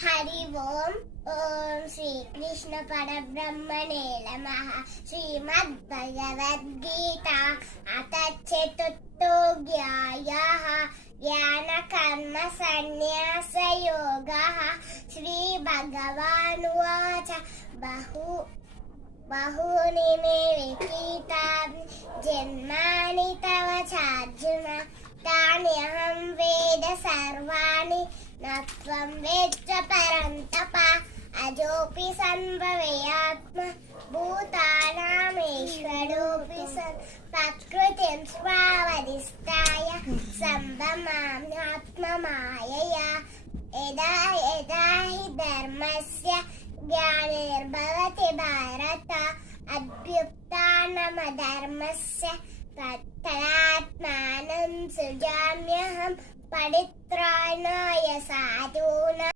हरि ओम ओम श्री कृष्ण परब्रह्मणे नमः। श्रीमद्भगवद्गीता अथ चतुर्थोऽध्यायः ज्ञानकर्म संन्यासयोगः। श्रीभगवानुवाच बहूनि मे विहितानि जन्मानि तव चार्जुन तान्यहं वेद सर्वाणि न त्वं वेत्त परन्तप। अजोऽपि सम्भवेयात्मा भूतानामीश्वरोऽपि सन् प्रकृतिं स्वावधिष्ठाय सम्भवाम्यात्ममायया। यदा यदा हि धर्मस्य ग्लानिर्भवति भारत अभ्युत्थानमधर्मस्य तदात्मानं सृजाम्यहं परित्राणाय साधूनां